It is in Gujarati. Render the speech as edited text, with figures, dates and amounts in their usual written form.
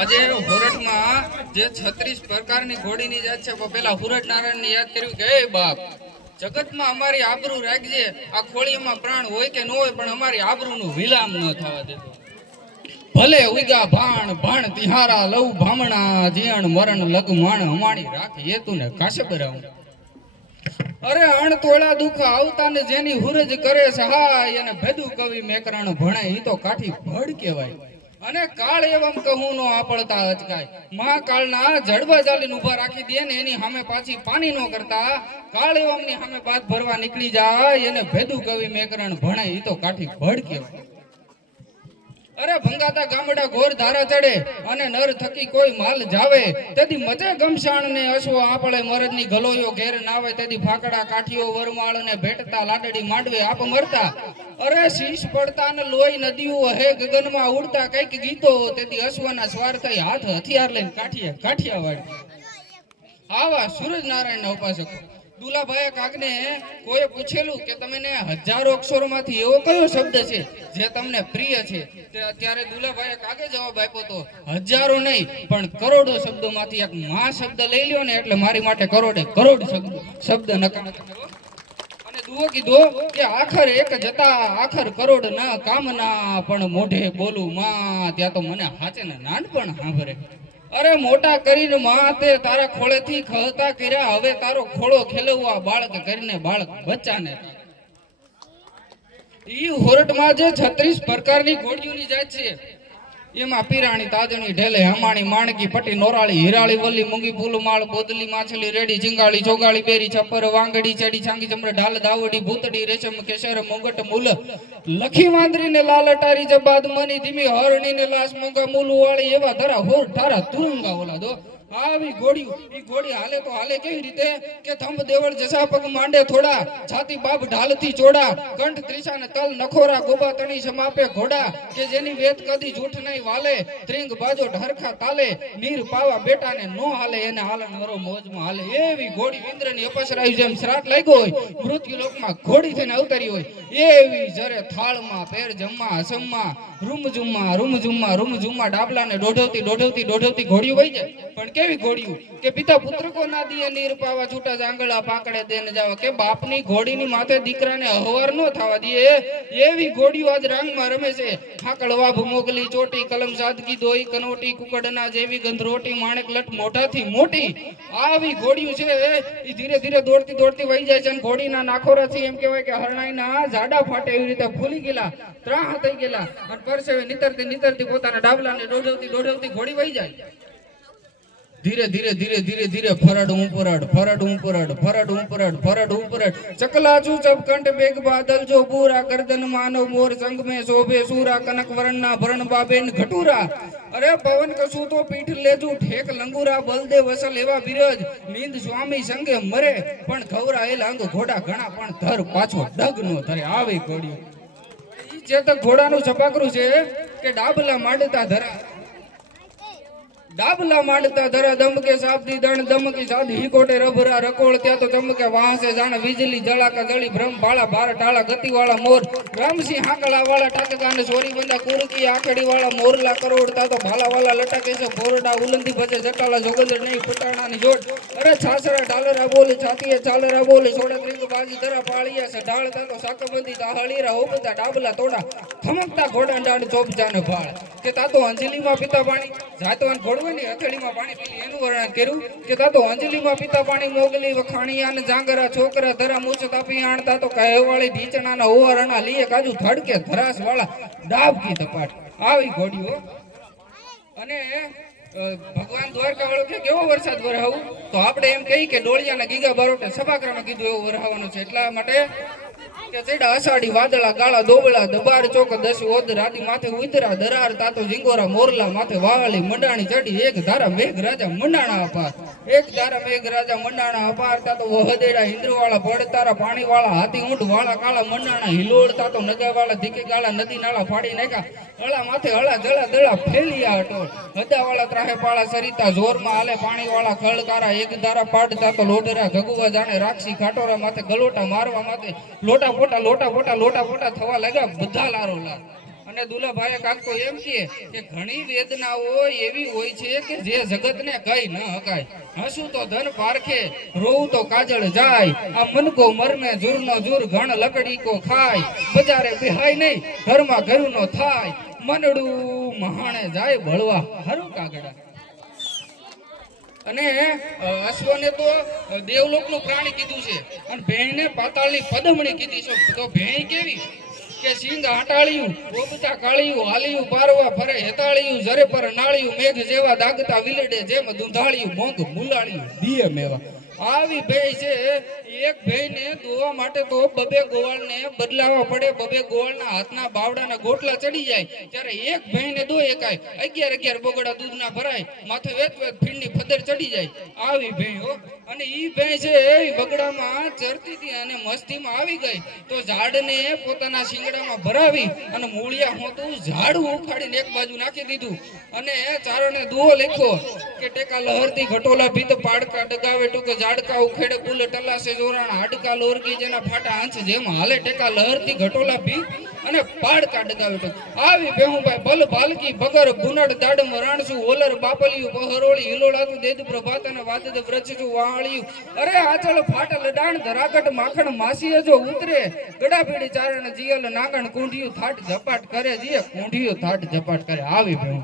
આજે હોરઠમાં જે 36 પ્રકારની ઘોડીની જાત છે, પેલા હુરઠ નારાયણને યાદ કર્યું કે એ બાપ જગતમાં અમારી આબરૂ રાખજે, આ ખોળીમાં પ્રાણ હોય કે ન હોય પણ અમારી આબરૂનું વિલામ ન થવા દેતો. ભલે ઉગા ભાણ ભાણ તિહારા લવ ભામણા જીણ મરણ લગ માણ હમાણી રાખ હેતુને કાશે બરાવું. અરે અણ તોળા દુઃખ આવતા ને જેની હુરજ કરે સહાય અને ભેદુ કવિ મેકરણ ભણે ઈ તો કાઠી ભડ કહેવાય. અને કાળ એવમ કહું નો આપળતા અચકાય. મહાકાળના જડબા જાલીને ઊભા રાખી દે ને એની સામે પાછી પાણી નો કરતા કાળ એવમની સામે બાદ ભરવા નીકળી જાય અને ભેદુ કવિ મેકરણ ભણે ઈ તો કાઠી ભડ કહેવાય. અરે ભંગાતા ગામડા ઘોર ધારા ચડે અને નર થકી કોઈ માલ જાવે તેથી મચે ગમશાણ ને અશ્વ આપળે મરદની ગલોયો ઘેર નાવે તેથી ફાકડા કાઠીઓ વરમાળ ને ભેટતા લાડડી માંડવે આપ મરતા. અરે શીશ પડતા ને લોહી નદીઓ હે ગગનમાં ઉડતા કઈક ગીતો તેથી અશ્વના સ્વાર થઈ હાથ હથિયાર લઈને કાઠિયા વાળી. આવા સૂરજ નારાયણના ઉપાસકો દુલાભાઈ કાકને કોઈ પૂછેલું કે તમને હજારો અક્ષરોમાંથી એવો કયો શબ્દ છે જે તમને પ્રિય છે, ત્યારે દુલાભાઈએ કાકે જવાબ આપ્યો તો હજારો નહીં પણ કરોડો શબ્દોમાંથી એક મહા શબ્દ લઈ લ્યો ને એટલે મારી માટે કરોડે કરોડ શબ્દ નકામ કરો. અને દુઓ કીધો કે આખર એક જતા આખર કરોડ ના કામના પણ મોઢે બોલું માં ત્યાં તો મને હાચે ને નાનપણ સાંભળે. અરે મોટા કરીને માં તે તારા ખોળેથી ખહતા કર્યા, હવે તારો ખોળો ખેલવવા બાળક કરીને બાળક બચ્ચાને. ઈ હોરઠમાં જે 36 પ્રકારની ઘોડીઓની જાત છે એમાં પીરાણી તાજણી ઢેલે હમાણી માણકી પટી નોરાળી હિરાળી વલ્લી મૂંગી ફૂલમાળ બોદલી માછલી રેડી ચિંગાળી ચોગાળી બેરી છપ્પર વાંગડી ચડી છાંગી ચમરે ઢાલ દાવડી ભૂતડી રેશમ કેસર મોગટ મૂલ લખી વાંદરીને લાલ અટારી જબાદ મની ધીમી હરણીને લાશ મોંઘા મૂલ વાળી એવા ધરા હોર ઠારા તુરુંગા ઓલા દો. આવી ઘોડીઓ ઈ ઘોડી હાલે તો હાલે કેવી રીતે કે થંભ દેવળ જસા પગ માંડે થોડા છાતી બાપ ઢાલથી ચોડા કંઠ ત્રિષા ને તલ નખોરા ગોબા તણી સમાપે ઘોડા કે જેની વેત કદી જૂઠ નહીં વાલે ત્રિંગ બાજો ઢરખા તાલે નીર પાવા બેટા ને નો હાલે એને હાલન વરો મોજમાં હાલે. એવી ઘોડી ઇન્દ્રની અપસરાયું જેમ શ્રાટ લાગ્યો હોય મૃત્યુ લોકમાં ઘોડી થઈને અવતરી હોય એવી જરે થાળમાં પેર જમવા હસમમાં રૂમ ડાબલાને દોઢવતી ઘોડીઓ વહી જાય. પણ કેવી ઘોડીયું કે પિતા પુત્ર કો ના દિયે નીર પાવા છૂટા જાંગળા પાકડે દેને જાવા કે બાપની ઘોડીની માથે દીકરાને હવાર નો થવા દે એવી ઘોડીઓ આજ રાંગમાં રમે છે. હાકળ વાભ મોગલી ચોટી કલમ સાદગી દોઈ કનોટી કુકડના જેવી ગંધરોટી માણેક લટ મોઢાથી મોટી આવી ઘોડીઓ છે એ ધીરે ધીરે દોડતી વહી જાય છે. અને ઘોડીના નાખોરાથી એમ કહેવાય કે હરણાઈના જાડા ફાટે એવી રીતે ફૂલી ગયેલા ત્રાહ થઈ ગયેલા અને પરસેવે નીતરતી પોતાના ડાબલાને દોઢવતી ઘોડી વહી જાય. ધીરે ફરડ ઉપરડ ચકલા ચૂચપ કંઠ બેગ બાદલ જો પૂરા ગરદન માનવ મોર સંગ में શોભે સૂરા કનક વર્ણના ભરણ બાબેન ઘટુરા. અરે પવન કશું તો પીઠ લેજુ ઠેક લંગુરા બલદેવ વસલ એવા બિરજ નીંદ સ્વામી સંગે મરે પણ ઘવરાયેલ અંગ ઘોડા ઘણા પણ ધર પાછો ડગ નો ધરે. આવી ઘોડી ચેતક ઘોડાનું છપાકરું છે કે ડાબલા માંડતા ધરા દમકે સાબદી દણ દમકી સાદી હિકોટે રભરા રકોળ ત્યાં તો ચમકે વાહસે જાણે વીજળી જળાકા જળી ભ્રમ ભાળા ભાર ટાળા ગતિ વાળા મોર રામસિંહ હાકળા વાળા ટાકકા ને સોરી બંદા કુરકી આખડી વાળા મોરલા કરોડતા તો ભાલા વાળા લટકે છે ફોરડા ઉલંદી ભજે જટાળા જોગંદર નહીં ફટાણાની જોડ. અરે છાસરા ડાલરા બોલે છાતીએ ચાલરા બોલે સોડા ત્રિંગ બાજી ધરા પાળિયા છે ઢાળતા તો સાકબંધી તાહળીરા ઓપતા ડાબલા તોડા થમકતા ઘોડા ડાડ ચોપજાને ભાળ કે તાતો અંજલિમાં પિતા પાણી જાતવાન ઘોડવાની હથેળીમાં પાણી પીલી એનું વર્ણન કર્યું કે તાતો અંજલિમાં પિતા પાણી મોગલી વખાણિયા ને જાંગરા છોકરા ધરા મૂછ તાપી આણતા તો કહેવાળી ઢીચણાના ઓવારણા લીએ કાજુ ધડકે ધરાસ વાળા ડાબકી તપાટ. આવી ઘોડીઓ. અને ભગવાન દ્વારકા વાળો કે કેવો વરસાદ વરહાવું તો આપણે એમ કહી કે ડોળિયાના ગીગા બારોટે સભાક્રમે કીધું એવું વરહાવાનું છે. એટલા માટે કે ચડા અષાઢી વાદળા ગાળા દોબળા દબાર ચોક દસ ઓદ રાતી માથે ઉતરા દરાર તાતો ઝીંગોરા મોરલા માથે વાવાળી મંડાણી ચડી એક ધારા મેઘ રાજા મંડાણા અપાર તાતો વહદેડા ઇન્દ્રવાળા પડતારા પાણી વાળા હાથી ઊંટ વાળા કાળા મંડાણા હિલોળતા તો નગા વાળા ધીકે ગાળા નદી નાળા ફાડી નાખ્યા હળા માથે હળા જળા દળા ફેલિયા હટોળ હદા વાળા ત્રાહે પાળા સરિતા જોરમાં હાલે પાણી વાળા ખળકારા એક ધારા પાડતા તો લોઢરા ગગુવા જાણે રાક્ષી ખાટોરા માથે ગલોટા મારવા માથે લોટા પોટા થવા લાગ્યા બધા લારો લાર. અને દુલાભાઈ કાક તો એમ કે ઘણી વેદનાઓ એવી હોય છે કે જે જગતને કઈ ન હકાય. હસું તો ધન પારખે, રોવું તો કાજળ જાય. આ મનકો મરને જુરનો જુર ઘણ લકડી કો ખાય. બજારે બિહાય નહીં, ઘરમાં ઘરું નો થાય. મનડું મહાણે જાય બળવા હરું કાગડા. અને અશ્વને તો દેવલોકનું પ્રાણી કીધું છે અને ભેંને પાતાળની પદમણી કીધી છે. તો ભેં કેવી કે સિંગ હાટાળિયું, પોપચા કાળિયું, હાલિયું પારવા ફરે હેતાળિયું, જરે પર નાળિયું, મેઘ જેવા દાગતા વિલડે જેમ દુંધાળિયું, મોંઘ મુલાળિયું દિયે મેવા. આવી ભેં છે. એક ભેંને દોવા માટે તો બબે ગોવાળને બદલાવા પડે. બબે ગોવાળના હાથના બાવડાના ગોટલા ચડી જાય ત્યારે એક ભેંને દો એકાય 11 બોગડા દૂધના ભરાય, માથે વેત ફીણની ફદર ચડી જાય. આવી ભેં હો. અને ઈ ભેં છે એ વગડામાં ચરતી હતી અને મસ્તીમાં આવી ગઈ તો ઝાડને પોતાના શિંગડામાં ભરાવી અને મૂળિયા હોતું ઝાડું ઉખાડીને એક બાજુ નાખી દીધું. અને ચારણે દુઓ લખ્યો કે ટેકા લહરતી ઘટોલા ભીત પાડકા ડગાવે ટૂંકે ઝાડકા ઉખેડે કુલ ટલાસે જોરાણ હાડકા લોરગી જેના ફાટા આંચ જેમ હાલે ટેકા લહરતી ઘટોલા ભીત અને પાડકા ડગાવે ટૂંક. આવી બેહુભાઈ બલ બાલકી બગર ગુનડ દાડમ રાણસુ ઓલર બાપલિયું પહરોળી હિલોળાતું દેદ પ્રભાત અને વાદદ વ્રજસુ વાળિયું. અરે આચળ ફાટલ ડાણ ધરાકટ માખણ માસીએ જો ઉતરે ગડા પીડી ચારણ જીયલ નાગણ કુંઢિયું થાટ ઝપાટ કરે જીએ કુંઢિયું થાટ ઝપાટ કરે. આવી બેહું